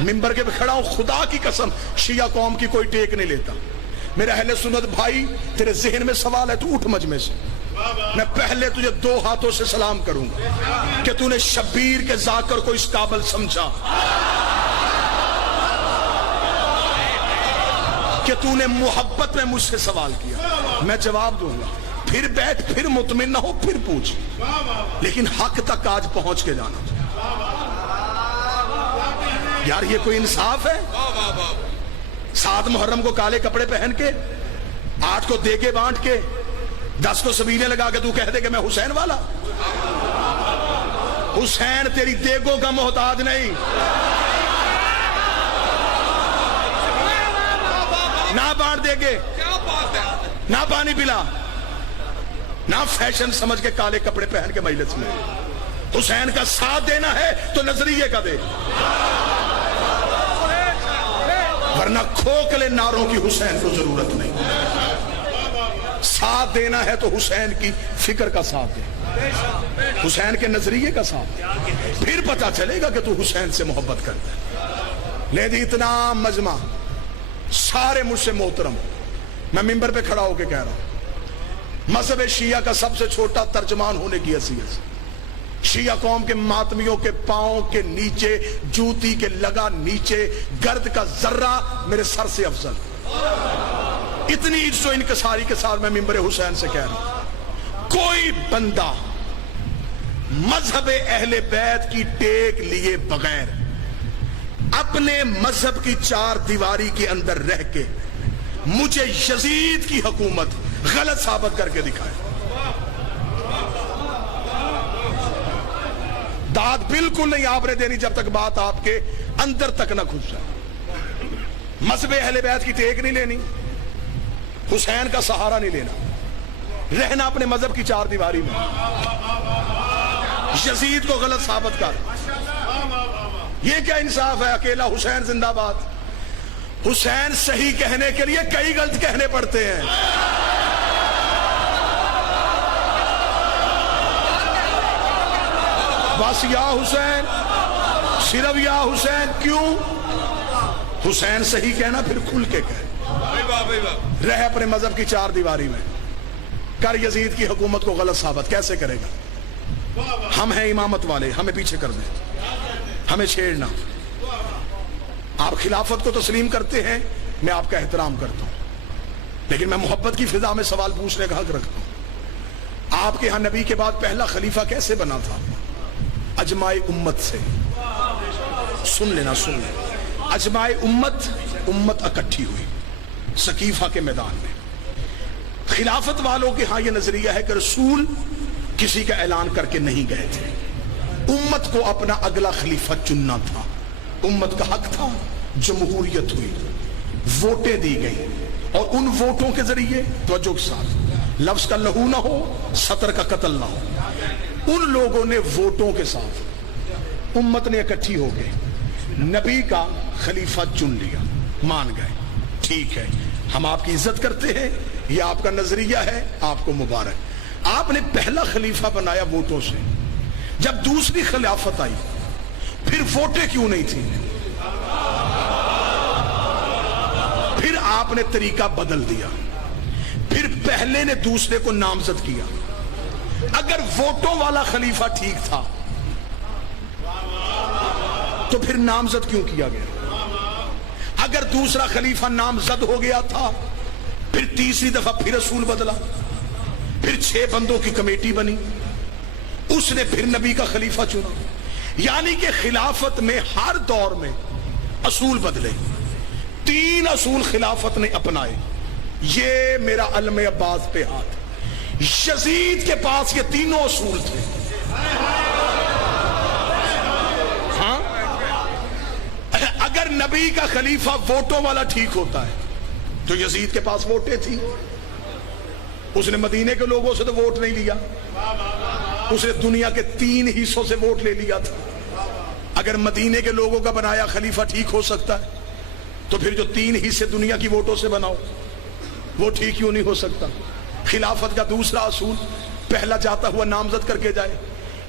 منبر کے پہ کھڑا ہوں، خدا کی قسم شیعہ قوم کی کوئی ٹیک نہیں لیتا۔ میرے اہل سنت بھائی، تیرے ذہن میں سوال ہے تو اٹھ مجمع سے، میں پہلے تجھے 2 ہاتھوں سے سلام کروں گا کہ تو نے شبیر کے ذاکر کو اس قابل سمجھا کہ تو نے محبت میں مجھ سے سوال کیا، میں جواب دوں گا، پھر بیٹھ، پھر مطمئن نہ ہو، پھر پوچھ، لیکن حق تک آج پہنچ کے جانا۔ یار یہ کوئی انصاف ہے؟ 7 محرم کو کالے کپڑے پہن کے، 8 کو دیگے بانٹ کے، 10 کو سبیلے لگا کے تو کہہ دے کہ میں حسین والا؟ حسین تیری دیگوں کا محتاج نہیں، نہ بانٹ دے گے، نہ پانی پلا، نہ فیشن سمجھ کے کالے کپڑے پہن کے مجلس میں۔ حسین کا ساتھ دینا ہے تو نظریے کا دے، ورنہ کھوکھلے نعروں کی حسین کو ضرورت نہیں۔ ساتھ دینا ہے تو حسین کی فکر کا ساتھ دے، حسین کے نظریے کا ساتھ دے، پھر پتہ چلے گا کہ تو حسین سے محبت کرتا ہے۔ لیکن اتنا مجمع سارے مجھ سے محترم، میں منبر پہ کھڑا ہو کے کہہ رہا ہوں، مذہب شیعہ کا سب سے چھوٹا ترجمان ہونے کی حیثیت سے شیعہ قوم کے ماتمیوں کے پاؤں کے نیچے، جوتی کے لگا نیچے گرد کا ذرہ میرے سر سے افضل۔ اتنی عجز و انکساری کے ساتھ میں منبر حسین سے کہہ رہا ہوں، کوئی بندہ مذہب اہل بیت کی ٹیک لیے بغیر اپنے مذہب کی 4 دیواری کے اندر رہ کے مجھے یزید کی حکومت غلط ثابت کر کے دکھائے، داد بالکل نہیں آپ نے دینی جب تک بات آپ کے اندر تک نہ گھس جائے۔ مذہب اہل بیت کی ٹیک نہیں لینی، حسین کا سہارا نہیں لینا، رہنا اپنے مذہب کی 4 دیواری میں، یزید کو غلط ثابت کر۔ یہ کیا انصاف ہے؟ اکیلا حسین زندہ باد۔ حسین صحیح کہنے کے لیے کئی غلط کہنے پڑتے ہیں۔ بس یا حسین، صرف یا حسین، کیوں؟ حسین صحیح کہنا پھر کھل کے کہے، رہ اپنے مذہب کی 4 دیواری میں، کر یزید کی حکومت کو غلط ثابت۔ کیسے کرے گا؟ ہم ہیں امامت والے، ہمیں پیچھے کر دیں، ہمیں چھیڑنا۔ آپ خلافت کو تسلیم کرتے ہیں، میں آپ کا احترام کرتا ہوں، لیکن میں محبت کی فضا میں سوال پوچھنے کا حق رکھتا ہوں۔ آپ کے ہاں نبی کے بعد پہلا خلیفہ کیسے بنا تھا؟ اجماع امت سے۔ سن لینا، سن لینا، اجماع امت اکٹھی ہوئی سقیفہ کے میدان میں۔ خلافت والوں کے ہاں یہ نظریہ ہے کہ رسول کسی کا اعلان کر کے نہیں گئے تھے، امت کو اپنا اگلا خلیفہ چننا تھا، امت کا حق تھا۔ جمہوریت ہوئی، ووٹیں دی گئی، اور ان ووٹوں کے ذریعے توجہ کے ساتھ، لفظ کا لہو نہ ہو، سطر کا قتل نہ ہو، ان لوگوں نے ووٹوں کے ساتھ امت نے اکٹھی ہو گئے نبی کا خلیفہ چن لیا، مان گئے، ٹھیک ہے، ہم آپ کی عزت کرتے ہیں، یہ آپ کا نظریہ ہے، آپ کو مبارک۔ آپ نے پہلا خلیفہ بنایا ووٹوں سے، جب دوسری خلافت آئی پھر ووٹیں کیوں نہیں تھی؟ پھر آپ نے طریقہ بدل دیا، پھر پہلے نے دوسرے کو نامزد کیا۔ اگر ووٹوں والا خلیفہ ٹھیک تھا تو پھر نامزد کیوں کیا گیا؟ اگر دوسرا خلیفہ نامزد ہو گیا تھا، پھر تیسری دفعہ پھر رسول بدلا، پھر 6 بندوں کی کمیٹی بنی، اس نے پھر نبی کا خلیفہ چنا۔ یعنی کہ خلافت میں ہر دور میں اصول بدلے۔ 3 اصول خلافت نے اپنائے، یہ میرا علم عباس پہ ہاتھ۔ یزید کے پاس یہ 3 اصول تھے۔ ہاں، اگر نبی کا خلیفہ ووٹوں والا ٹھیک ہوتا ہے تو یزید کے پاس ووٹیں تھی، اس نے مدینے کے لوگوں سے تو ووٹ نہیں لیا، اس نے دنیا کے 3 حصوں سے ووٹ لے لیا تھا۔ اگر مدینے کے لوگوں کا بنایا خلیفہ ٹھیک ہو سکتا ہے تو پھر جو 3 حصے دنیا کی ووٹوں سے بناؤ وہ ٹھیک کیوں نہیں ہو سکتا؟ خلافت کا دوسرا اصول، پہلا جاتا ہوا نامزد کر کے جائے،